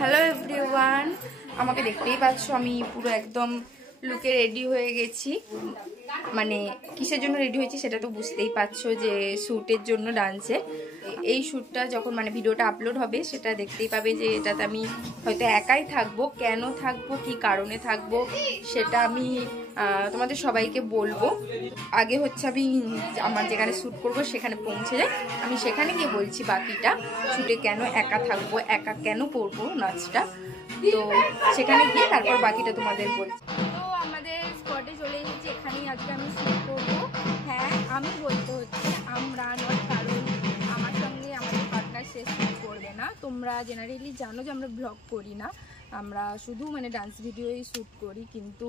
Hello everyone, আমাকে দেখতেই পাচ্ছ আমি পুরো একদম লুকে রেডি হয়ে গেছি। মানে কিসের জন্য রেডি হয়েছি সেটা তো বুঝতেই পারছো, যে শ্যুটের জন্য, ডান্সের। এই শ্যুটটা যখন মানে ভিডিওটা আপলোড হবে সেটা দেখতেই পাবে যে এটাতে আমি হয়তো একাই থাকবো। কেন থাকবো, কি কারণে থাকবো সেটা আমি তোমাদের সবাইকে বলবো। আগে হচ্ছে আমি আমার যেখানে শ্যুট করবো সেখানে পৌঁছে যাই, আমি সেখানে গিয়ে বলছি বাকিটা। শ্যুটে কেন একা থাকবো, একা কেন করবো নাচটা, তো সেখানে গিয়ে তারপর বাকিটা তোমাদের বলছি। তো আমাদের স্পটে চলে এসেছি, এখানেই আজকে আমি শ্যুট করবো। হ্যাঁ, আমি বলতে হচ্ছে আমরা নয়, কারণ আমার সঙ্গে আমাদের পার্টনার সে শ্যুট করবে না। তোমরা জেনারেলি জানো যে আমরা ব্লগ করি না, আমরা শুধু মানে ডান্স ভিডিওই শ্যুট করি। কিন্তু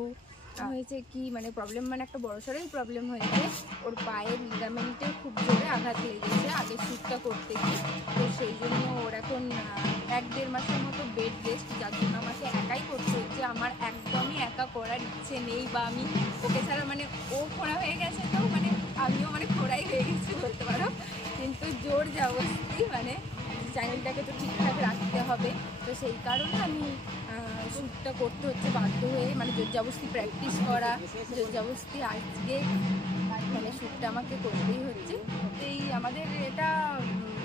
হয়েছে কি, মানে প্রবলেম, মানে একটা বড়সড়ই প্রবলেম হয়েছে। ওর পায়ের লিগামেন্টে খুব জোরে আঘাত লেগেছে আগে শ্যুটটা করতে গিয়ে। তো সেই জন্য ওর এখন 1-1.5 মাসের মতো বেড রেস্ট, যার জন্য আমাকে একাই করতে হচ্ছে। আমার একদমই একা করার ইচ্ছে নেই, বা আমি ওকে ছাড়া, মানে ও খোঁড়া হয়ে গেছে, তো মানে আমিও মানে খোঁড়াই হয়ে গেছি বলতে পারো। কিন্তু জোর জবরদস্তি, মানে চ্যানেলটাকে তো ঠিকঠাক রাখতে হবে, তো সেই কারণে আমি শ্যুটটা করতে হচ্ছে বাধ্য হয়ে। মানে জোর জবরদস্তি প্র্যাকটিস করা, জোর জবরদস্তি আজকে মানে শ্যুটটা আমাকে করতেই হচ্ছে। এই আমাদের এটা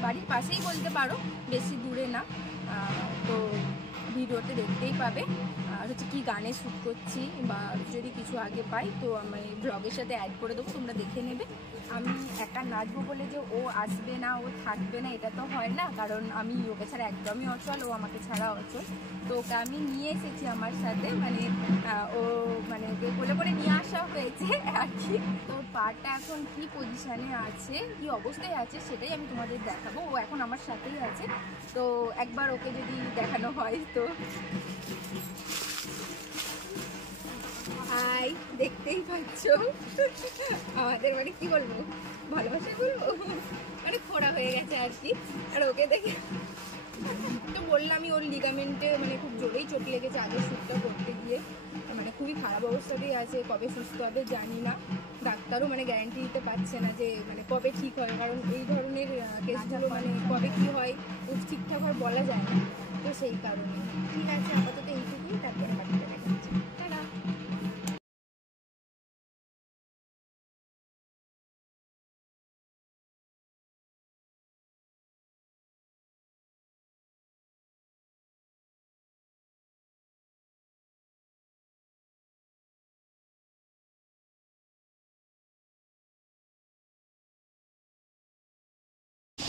বাড়ির পাশেই বলতে পারো, বেশি দূরে না। তো ভিডিওতে দেখতেই পাবে আর হচ্ছে কি গানে শ্যুট করছি, বা যদি কিছু আগে পাই তো আমি ব্লগের সাথে অ্যাড করে দেবো, তোমরা দেখে নেবে। আমি একা নাচবো বলে যে ও আসবে না, ও থাকবে না, এটা তো হয় না, কারণ আমি ওকে ছাড়া একদমই অচল, ও আমাকে ছাড়া অচল। তো ওকে আমি নিয়ে এসেছি আমার সাথে, মানে ও মানে ওকে কোলে করে নিয়ে আসা হয়েছে আর কি। তো পাটা এখন কি পজিশানে আছে, কি অবস্থায় আছে সেটাই আমি তোমাদের দেখাবো। ও এখন আমার সাথেই আছে, তো একবার ওকে যদি দেখানো হয়। তো হাই, দেখতেই পাচ্ছ আমাদের মানে কি বলবো, ভালোবাসায় বলবো, মানে খোঁড়া হয়ে গেছে আর কি। আর ওকে দেখে তো বললামই, ওর লিগামেন্টে মানে খুব জোরেই চোট লেগেছে আগে শ্যুটটা করতে গিয়ে, মানে খুবই খারাপ অবস্থাতেই আছে। কবে সুস্থ হবে জানি না, ডাক্তারও মানে গ্যারান্টি দিতে পারছে না যে মানে কবে ঠিক হয়, কারণ এই ধরনের কেসগুলো মানে কবে কী হয় ঠিকঠাকভাবে বলা যায় না। তো সেই কারণে ঠিক আছে, আপাতত এইটুকুই, তারপরে বাকিটা দেখাচ্ছি। টাটা।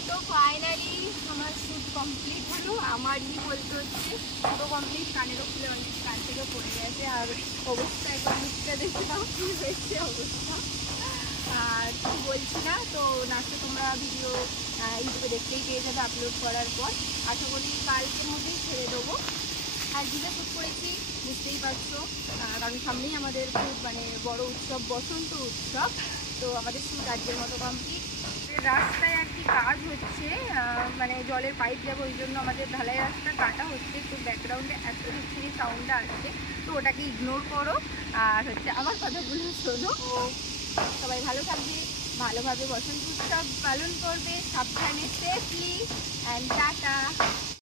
তো ফাইনালি আমার শ্যুট কমপ্লিট হলো, আমারই বলতে হচ্ছে পুরো কমপ্লিট। কানেরও খুলে অনেক কান থেকে পড়ে গেছে, আর অবস্থা একবার লুকটা দেখে নাও কী হয়েছে অবস্থা। আর কিছু বলছি না, তো নাচটা তোমরা ভিডিও ইউটিউবে দেখতেই পেয়ে যাবে আপলোড করার পর। আশা করি কালকের মধ্যেই ছেড়ে দেবো। আর যেটা শ্যুট করেছি বুঝতেই পারছো, কারণ সামনেই আমাদের খুব মানে বড় উৎসব, বসন্ত উৎসব। তো আমাদের শ্যুট আজকের মতো কমপ্লিট। রাস্তায় আর কি কাজ হচ্ছে, মানে জলের পাইপ যাবে, ওই জন্য আমাদের ঢালাই রাস্তা কাটা হচ্ছে। তো ব্যাকগ্রাউন্ডে এত বিচ্ছিরি সাউন্ডটা আসছে, তো ওটাকে ইগনোর করো আর হচ্ছে আমার কথাগুলো শোনো। তো সবাই ভালো থাকবে, ভালোভাবে বসন্ত উৎসব পালন করবে, সাবধানে, সেফলি, অ্যান্ড টাটা।